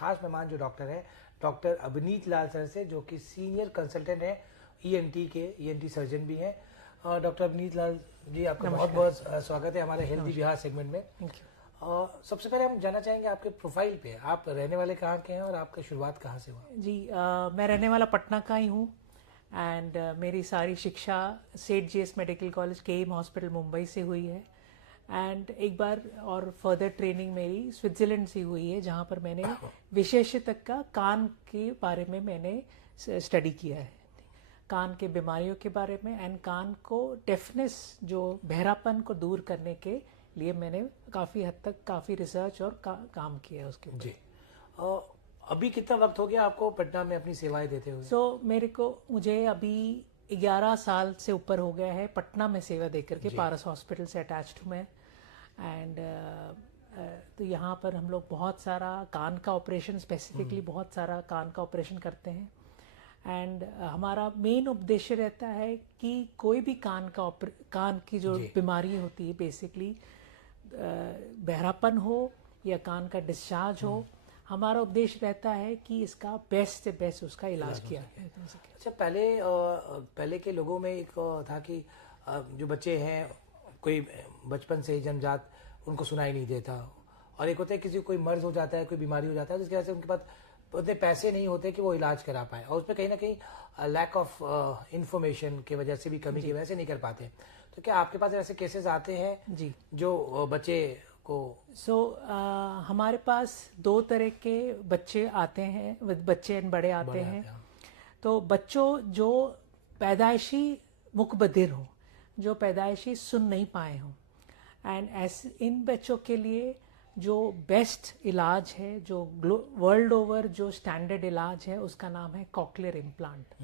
खास मेहमान जो डॉक्टर है डॉक्टर अभिनीत लाल सर से, जो कि सीनियर कंसल्टेंट है ईएनटी के, ईएनटी सर्जन भी हैं। डॉक्टर अभिनीत लाल जी, आपका बहुत बहुत स्वागत है हमारे हेल्दी बिहार सेगमेंट में। Thank you. सबसे पहले हम जानना चाहेंगे आपके प्रोफाइल पे, आप रहने वाले कहाँ के हैं और आपका शुरुआत कहाँ से हुआ? जी, मैं रहने वाला पटना का ही हूँ एंड मेरी सारी शिक्षा सेठ जीएस मेडिकल कॉलेज केम हॉस्पिटल मुंबई से हुई है एंड एक बार और फर्दर ट्रेनिंग मेरी स्विट्ज़रलैंड से हुई है, जहाँ पर मैंने विशेषज्ञ कान के बारे में मैंने स्टडी किया है, कान के बीमारियों के बारे में एंड कान को डेफनेस जो बहरापन को दूर करने के लिए मैंने काफ़ी हद तक काफ़ी रिसर्च और काम किया है उसके ऊपर। जी। अभी कितना वक्त हो गया आपको पटना में अपनी सेवाएं देते हुए? मुझे अभी 11 साल से ऊपर हो गया है पटना में सेवा देकर के, पारस हॉस्पिटल से अटैच्ड हूँ मैं एंड तो यहाँ पर हम लोग बहुत सारा कान का ऑपरेशन, स्पेसिफिकली बहुत सारा कान का ऑपरेशन करते हैं एंड हमारा मेन उद्देश्य रहता है कि कोई भी कान की जो बीमारी होती है, बेसिकली बहरापन हो या कान का डिस्चार्ज हो, हमारा उद्देश्य रहता है कि इसका बेस्ट से बेस्ट उसका इलाज किया जाए। अच्छा, पहले के लोगों में एक था कि जो बच्चे हैं कोई बचपन से ही जन्मजात उनको सुनाई नहीं देता, और एक होता है किसी कोई मर्ज हो जाता है, कोई बीमारी हो जाता है जिसकी वजह से उनके पास उतने पैसे नहीं होते कि वो इलाज करा पाए, और उसमें कहीं ना कहीं लैक ऑफ इंफॉर्मेशन की वजह से भी, कमी की वजह से नहीं कर पाते। तो क्या आपके पास ऐसे केसेस आते हैं जी जो बच्चे को? हमारे पास दो तरह के बच्चे आते हैं, बच्चे एंड बड़े आते हैं। तो बच्चों जो पैदाइशी मुकबधिर हो, जो पैदाइशी सुन नहीं पाए हों, एंड ऐसे इन बच्चों के लिए जो बेस्ट इलाज है, जो वर्ल्ड ओवर जो स्टैंडर्ड इलाज है, उसका नाम है कॉक्लियर इम्प्लांट।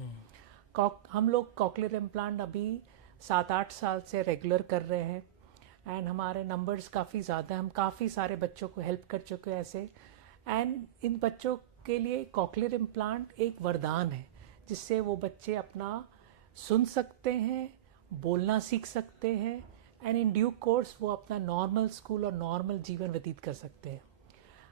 हम लोग कॉक्लियर इम्प्लांट अभी 7-8 साल से रेगुलर कर रहे हैं एंड हमारे नंबर्स काफ़ी ज़्यादा हैं, हम काफ़ी सारे बच्चों को हेल्प कर चुके हैं ऐसे। एंड इन बच्चों के लिए कॉक्लियर इम्प्लांट एक वरदान है, जिससे वो बच्चे अपना सुन सकते हैं, बोलना सीख सकते हैं एंड इन ड्यू कोर्स वो अपना नॉर्मल स्कूल और नॉर्मल जीवन व्यतीत कर सकते हैं,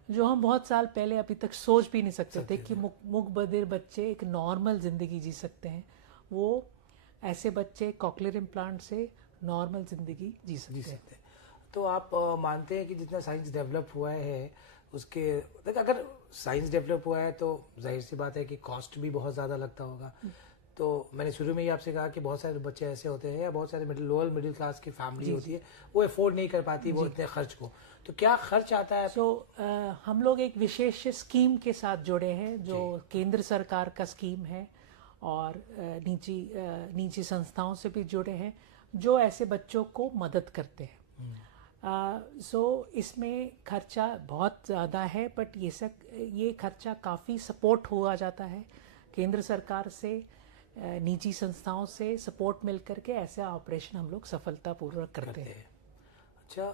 जो हम बहुत साल पहले अभी तक सोच भी नहीं सकते थे कि मुकबधिर बच्चे एक नॉर्मल ज़िंदगी जी सकते हैं। वो ऐसे बच्चे कॉक्लियर इम्प्लांट से नॉर्मल ज़िंदगी जी सकते हैं। तो आप मानते हैं कि जितना साइंस डेवलप हुआ है उसके, अगर साइंस डेवलप हुआ है तो जाहिर सी बात है कि कॉस्ट भी बहुत ज़्यादा लगता होगा। तो मैंने शुरू में ही आपसे कहा कि बहुत सारे बच्चे ऐसे होते हैं या बहुत सारे लोअर मिडिल क्लास की फैमिली होती है, वो अफोर्ड नहीं कर पाती वो इतने खर्च को। तो क्या खर्च आता है? हम लोग एक विशेष स्कीम के साथ जुड़े हैं, जो केंद्र सरकार का स्कीम है, और निजी संस्थाओं से भी जुड़े हैं जो ऐसे बच्चों को मदद करते हैं। इसमें खर्चा बहुत ज़्यादा है, बट ये खर्चा काफ़ी सपोर्ट हुआ जाता है केंद्र सरकार से, निजी संस्थाओं से सपोर्ट मिल करके ऐसे ऑपरेशन हम लोग सफलतापूर्वक करते हैं। अच्छा,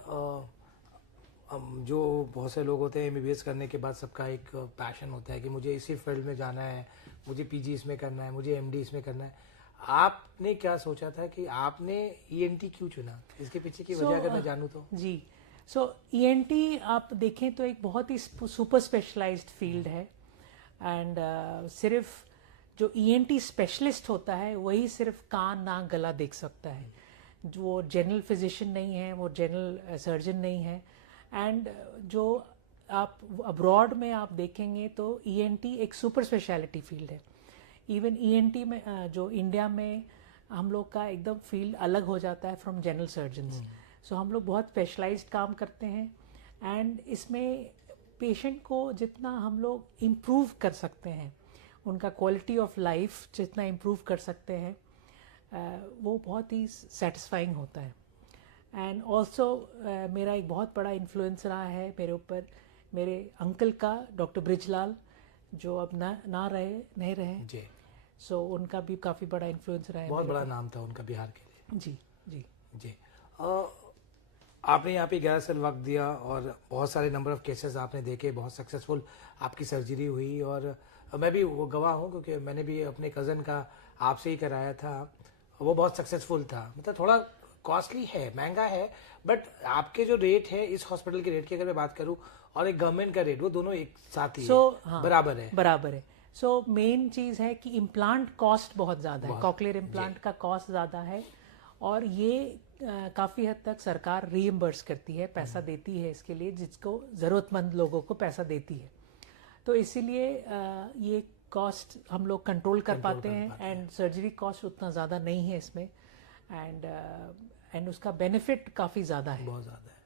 जो बहुत से लोग होते हैं एमबीबीएस करने के बाद सबका एक पैशन होता है कि मुझे इसी फील्ड में जाना है, मुझे पीजी इसमें करना है, मुझे एमडी इसमें करना है। आपने क्या सोचा था कि आपने ईएनटी क्यों चुना? इसके पीछे की वजह अगर मैं जानूं तो। जी, ईएनटी आप देखें तो एक बहुत ही सुपर स्पेशलाइज्ड फील्ड है एंड सिर्फ जो ईएनटी स्पेशलिस्ट होता है वही सिर्फ कान नाक गला देख सकता है, वो जनरल फिजिशियन नहीं है, वो जनरल सर्जन नहीं है। एंड जो आप अब्रॉड में आप देखेंगे तो ईएनटी एक सुपर स्पेशलिटी फील्ड है। इवन ईएनटी में जो इंडिया में हम लोग का एकदम फील्ड अलग हो जाता है फ्रॉम जनरल सर्जन्स। हम लोग बहुत स्पेशलाइज्ड काम करते हैं एंड इसमें पेशेंट को जितना हम लोग इम्प्रूव कर सकते हैं, उनका क्वालिटी ऑफ लाइफ जितना इम्प्रूव कर सकते हैं, वो बहुत ही सेटिस्फाइंग होता है। एंड ऑल्सो मेरा एक बहुत बड़ा इन्फ्लुएंस रहा है मेरे ऊपर मेरे अंकल का, डॉक्टर ब्रिजलाल, जो अब नहीं रहे जी। उनका भी काफ़ी बड़ा इन्फ्लुएंस रहा है। बहुत बड़ा नाम था उनका बिहार के लिए। जी जी जी। आपने यहाँ पे 11 साल वक्त दिया और बहुत सारे नंबर ऑफ केसेस आपने देखे, बहुत सक्सेसफुल आपकी सर्जरी हुई, और मैं भी वो गवाह हूँ क्योंकि मैंने भी अपने कज़न का आपसे ही कराया था, वो बहुत सक्सेसफुल था। मतलब थोड़ा कॉस्टली है, महंगा है, बट आपके जो रेट है इस हॉस्पिटल के रेट की अगर मैं बात करूँ और एक गवर्नमेंट का रेट, वो दोनों एक साथ ही हाँ, बराबर है? बराबर है। सो मेन चीज़ है कि इम्प्लांट कॉस्ट बहुत ज़्यादा है, कॉक्लियर इम्प्लांट का कॉस्ट ज़्यादा है, और ये काफ़ी हद तक सरकार रीइम्बर्स करती है, पैसा देती है इसके लिए, जिसको ज़रूरतमंद लोगों को पैसा देती है। तो इसीलिए ये कॉस्ट हम लोग कंट्रोल कर पाते हैं, एंड सर्जरी कॉस्ट उतना ज़्यादा नहीं है इसमें, एंड उसका बेनिफिट काफ़ी ज़्यादा है, बहुत ज़्यादा है।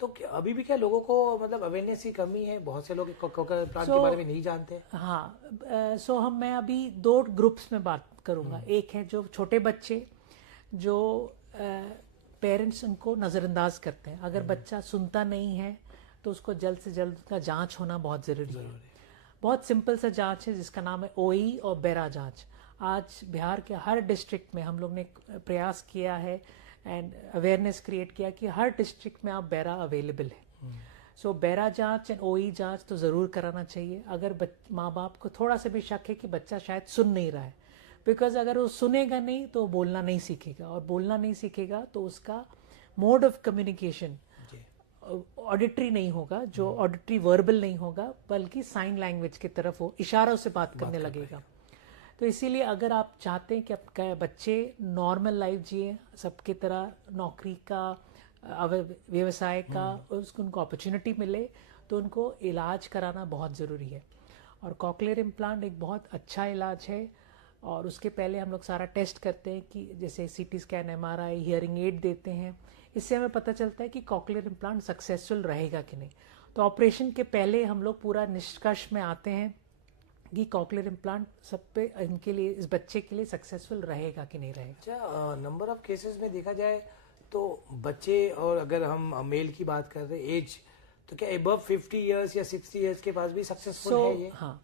तो अभी भी क्या लोगों को मतलब अवेयरनेस की कमी है? बहुत से लोग कॉकलियर इम्प्लांट के बारे में नहीं जानते। हाँ, सो मैं अभी 2 ग्रुप्स में बात करूँगा। एक है जो छोटे बच्चे, जो पेरेंट्स उनको नज़रअंदाज करते हैं। अगर बच्चा सुनता नहीं है तो उसको जल्द से जल्द उसका जांच होना बहुत ज़रूरी है। बहुत सिंपल सा जांच है जिसका नाम है ओई और बेरा जांच। आज बिहार के हर डिस्ट्रिक्ट में हम लोग ने प्रयास किया है एंड अवेयरनेस क्रिएट किया कि हर डिस्ट्रिक्ट में आप बेरा अवेलेबल है। सो बेरा जांच एंड ओई जांच तो ज़रूर कराना चाहिए। अगर माँ बाप को थोड़ा सा भी शक है कि बच्चा शायद सुन नहीं रहा है, बिकॉज अगर वो सुनेगा नहीं तो बोलना नहीं सीखेगा, और बोलना नहीं सीखेगा तो उसका मोड ऑफ कम्युनिकेशन ऑडिटरी नहीं होगा, जो ऑडिटरी वर्बल नहीं होगा, बल्कि साइन लैंग्वेज की तरफ वो इशारों से बात करने लगेगा। तो इसीलिए अगर आप चाहते हैं कि आपके बच्चे नॉर्मल लाइफ जिए, सबकी तरह नौकरी का, व्यवसाय का उसको उनको अपॉर्चुनिटी मिले, तो उनको इलाज कराना बहुत ज़रूरी है। और कॉक्लियर इम्प्लांट एक बहुत अच्छा इलाज है, और उसके पहले हम लोग सारा टेस्ट करते हैं कि जैसे CT scan, MRI, hearing aid देते हैं। इससे हमें पता चलता है कि कॉक्लियर इम्प्लांट सक्सेसफुल रहेगा कि नहीं। तो ऑपरेशन के पहले हम लोग पूरा निष्कर्ष में आते हैं कि कॉक्लियर इम्प्लांट सब पे इनके लिए, इस बच्चे के लिए सक्सेसफुल रहेगा कि नहीं रहेगा। अच्छा, नंबर ऑफ केसेस में देखा जाए तो बच्चे, और अगर हम मेल की बात कर रहे हैं एज, तो क्या अबव 50 इयर्स या 60 इयर्स के पास भी सक्सेसफुल है ये? हाँ,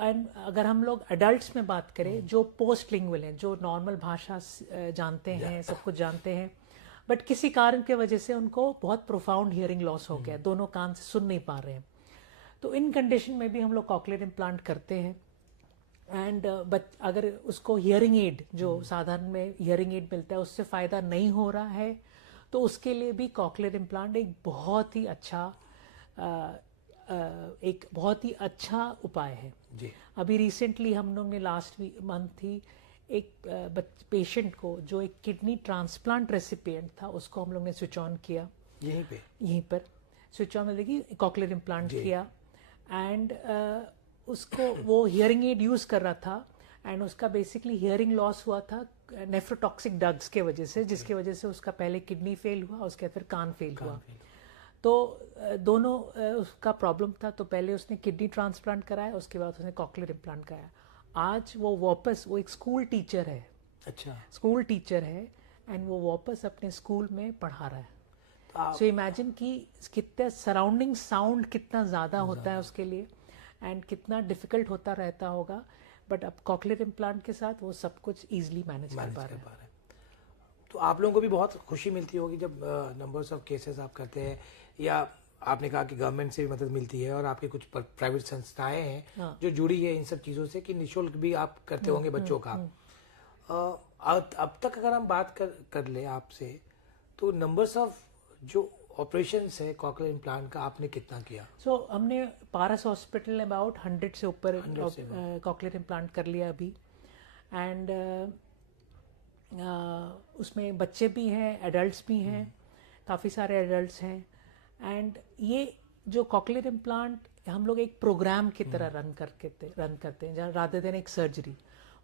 एंड अगर हम लोग अडल्ट्स में बात करें जो पोस्ट लिंगुअल हैं, जो नॉर्मल भाषा जानते हैं, सब कुछ जानते हैं, बट किसी कारण की वजह से उनको बहुत प्रोफाउंड हियरिंग लॉस हो गया, दोनों कान से सुन नहीं पा रहे हैं, तो इन कंडीशन में भी हम लोग कॉक्लियर इम्प्लांट करते हैं। एंड अगर उसको हियरिंग एड, जो साधारण में हियरिंग एड मिलता है, उससे फ़ायदा नहीं हो रहा है, तो उसके लिए भी कॉक्लियर इम्प्लांट एक बहुत ही अच्छा उपाय है जी। अभी रिसेंटली हम लोग ने लास्ट मंथ ही एक पेशेंट को, जो एक किडनी ट्रांसप्लांट रेसिपिएंट था, उसको हम लोग ने स्विच ऑन किया यहीं पर स्विच ऑन में देखिए कॉक्लियर इम्प्लांट किया, एंड उसको वो हियरिंग एड यूज़ कर रहा था, एंड उसका बेसिकली हियरिंग लॉस हुआ था नेफ्रोटॉक्सिक ड्रग्स के वजह से, जिसकी वजह से उसका पहले किडनी फेल हुआ, उसके फिर कान फेल हुआ। तो दोनों उसका प्रॉब्लम था, तो पहले उसने किडनी ट्रांसप्लांट कराया, उसके बाद उसने कॉक्लियर इम्प्लांट कराया। आज वो वापस, वो एक स्कूल टीचर है, अच्छा स्कूल टीचर है, एंड वो वापस अपने स्कूल में पढ़ा रहा है। सो इमेजिन कि कितना सराउंडिंग साउंड कितना ज़्यादा होता है उसके लिए, एंड कितना डिफिकल्ट होता रहता होगा, बट अब कॉक्लियर इम्प्लांट के साथ वो सब कुछ ईजिली मैनेज कर पा रहे हैं। तो आप लोगों को भी बहुत खुशी मिलती होगी जब नंबर्स ऑफ केसेस आप करते हैं, या आपने कहा कि गवर्नमेंट से भी मदद मिलती है, और आपकी कुछ प्राइवेट संस्थाएं हैं जो जुड़ी है इन सब चीज़ों से, कि निःशुल्क भी आप करते होंगे बच्चों का। अब तक अगर हम बात कर ले आपसे, तो नंबर्स ऑफ जो ऑपरेशंस है कॉक्लियर इम्प्लांट का आपने कितना किया? हमने पारस हॉस्पिटल में अबाउट 100 से ऊपर कॉक्लियर इम्प्लांट कर लिया अभी, एंड उसमें बच्चे भी हैं, एडल्ट्स भी हैं, काफ़ी सारे एडल्ट्स हैं। एंड ये जो कॉक्लियर इम्प्लांट हम लोग एक प्रोग्राम की तरह रन करते हैं, रादर देन एक सर्जरी।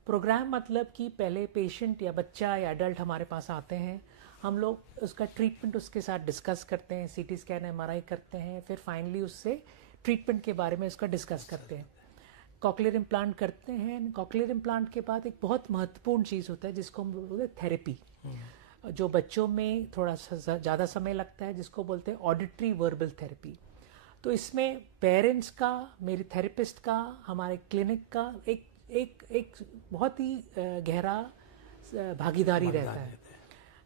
प्रोग्राम मतलब कि पहले पेशेंट या बच्चा या एडल्ट हमारे पास आते हैं, हम लोग उसका ट्रीटमेंट उसके साथ डिस्कस करते हैं, सीटी स्कैन, एमआरआई करते हैं, फिर फाइनली उससे ट्रीटमेंट के बारे में उसका डिस्कस करते हैं। कॉक्लियर इम्प्लांट करते हैं। कॉक्लियर इम्प्लांट के बाद एक बहुत महत्वपूर्ण चीज़ होता है जिसको हम बोलते हैं थेरेपी, जो बच्चों में थोड़ा सा ज़्यादा समय लगता है, जिसको बोलते हैं ऑडिटरी वर्बल थेरेपी। तो इसमें पेरेंट्स का, मेरी थेरेपिस्ट का, हमारे क्लिनिक का एक बहुत ही गहरा भागीदारी रहता है,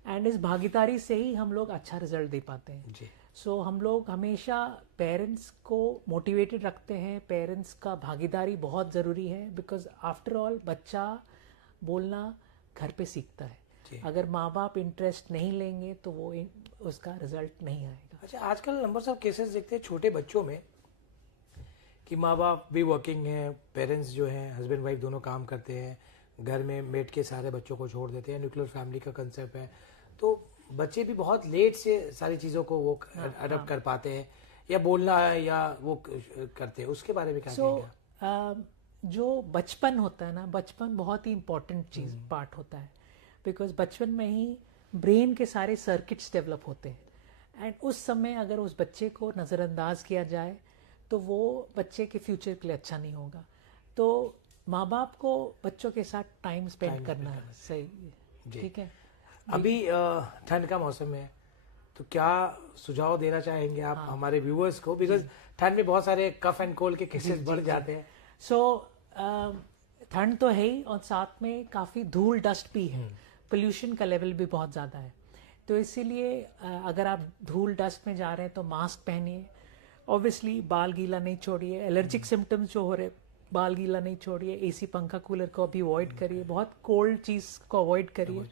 एंड इस भागीदारी से ही हम लोग अच्छा रिजल्ट दे पाते हैं जी। सो हम लोग हमेशा पेरेंट्स को मोटिवेटेड रखते हैं, पेरेंट्स का भागीदारी बहुत ज़रूरी है, बिकॉज आफ्टर ऑल बच्चा बोलना घर पे सीखता है। अगर माँ बाप इंटरेस्ट नहीं लेंगे तो वो उसका रिजल्ट नहीं आएगा। अच्छा, आजकल नंबर ऑफ केसेस देखते हैं छोटे बच्चों में कि माँ बाप भी वर्किंग हैं, पेरेंट्स जो हैं हस्बैंड वाइफ दोनों काम करते हैं, घर में मेड के सारे बच्चों को छोड़ देते हैं, न्यूक्लियर फैमिली का कंसेप्ट है, तो बच्चे भी बहुत लेट से सारी चीज़ों को वो अडॉप्ट कर पाते हैं या बोलना है या वो करते हैं, उसके बारे में क्या कहेंगे? जो बचपन होता है ना, बचपन बहुत ही इम्पोर्टेंट चीज़ पार्ट होता है, बिकॉज बचपन में ही ब्रेन के सारे सर्किट्स डेवलप होते हैं एंड उस समय अगर उस बच्चे को नज़रअंदाज किया जाए तो वो बच्चे के फ्यूचर के लिए अच्छा नहीं होगा। तो माँ बाप को बच्चों के साथ टाइम स्पेंड करना है, सही, ठीक है। अभी ठंड का मौसम है, तो क्या सुझाव देना चाहेंगे आप हमारे व्यूअर्स को, बिकॉज ठंड में बहुत सारे कफ एंड कोल्ड के केसेस बढ़ जाते हैं। सो ठंड तो है ही और साथ में काफ़ी धूल डस्ट भी है, पोल्यूशन का लेवल भी बहुत ज़्यादा है, तो इसीलिए अगर आप धूल डस्ट में जा रहे हैं तो मास्क पहनिए, ऑब्वियसली बाल गीला नहीं छोड़िए, एलर्जिक सिम्टम्स जो हो रहे बाल गीला नहीं छोड़िए, एसी पंखा कूलर को भी अवॉइड करिए, बहुत कोल्ड चीज़ को अवॉइड करिए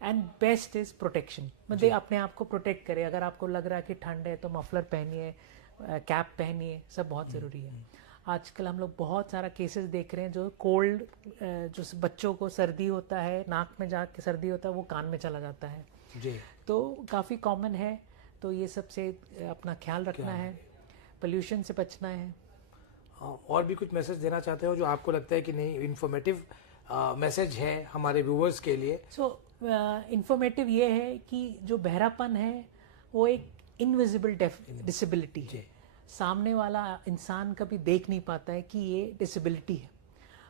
एंड बेस्ट इज प्रोटेक्शन, मतलब अपने आप को प्रोटेक्ट करिए। अगर आपको लग रहा है कि ठंड है तो मफलर पहनिए, कैप पहनिए, सब बहुत ज़रूरी है। आजकल हम लोग बहुत सारा केसेस देख रहे हैं जो कोल्ड, जो बच्चों को सर्दी होता है, नाक में जाके सर्दी होता है, वो कान में चला जाता है जी, तो काफ़ी कॉमन है। तो ये सब से अपना ख्याल रखना है, पोल्यूशन से बचना है। और भी कुछ मैसेज देना चाहते हो जो आपको लगता है कि नहीं इंफॉर्मेटिव मैसेज है हमारे व्यूअर्स के लिए? सो इंफॉर्मेटिव ये है कि जो बहरापन है वो एक इनविजिबल डिसेबिलिटी है, सामने वाला इंसान कभी देख नहीं पाता है कि ये डिसेबिलिटी है,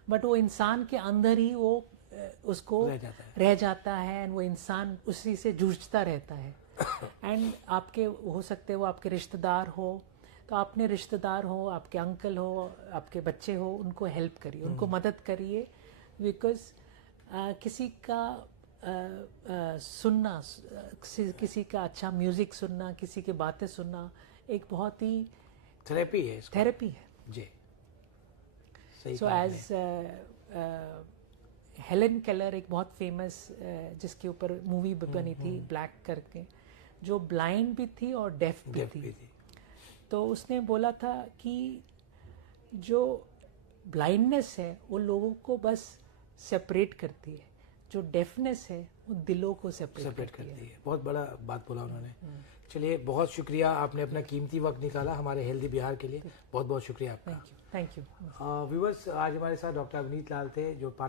बट वो इंसान के अंदर ही वो उसको रह जाता है एंड वो इंसान उसी से जूझता रहता है एंड आपके हो सकते वो आपके रिश्तेदार हो, तो अपने रिश्तेदार हो, आपके अंकल हो, आपके बच्चे हो, उनको हेल्प करिए, उनको मदद करिए, बिकॉज किसी का सुनना, किसी का अच्छा म्यूजिक सुनना, किसी की बातें सुनना एक बहुत ही थेरेपी है, थेरेपी है जी। सही। सो एज हेलन केलर एक बहुत फेमस जिसके ऊपर मूवी बनी थी ब्लैक करके, जो ब्लाइंड भी थी और डेफ भी थी, तो उसने बोला था कि जो ब्लाइंडनेस है वो लोगों को बस सेपरेट करती है, जो डेफनेस है वो दिलों को सेपरेट करती है। बहुत बड़ा बात बोला उन्होंने। चलिए, बहुत शुक्रिया, आपने अपना कीमती वक्त निकाला हमारे हेल्दी बिहार के लिए, बहुत बहुत शुक्रिया आपका। Thank you. व्यूअर्स, आज हमारे साथ डॉक्टर अवनीत लाल थे जो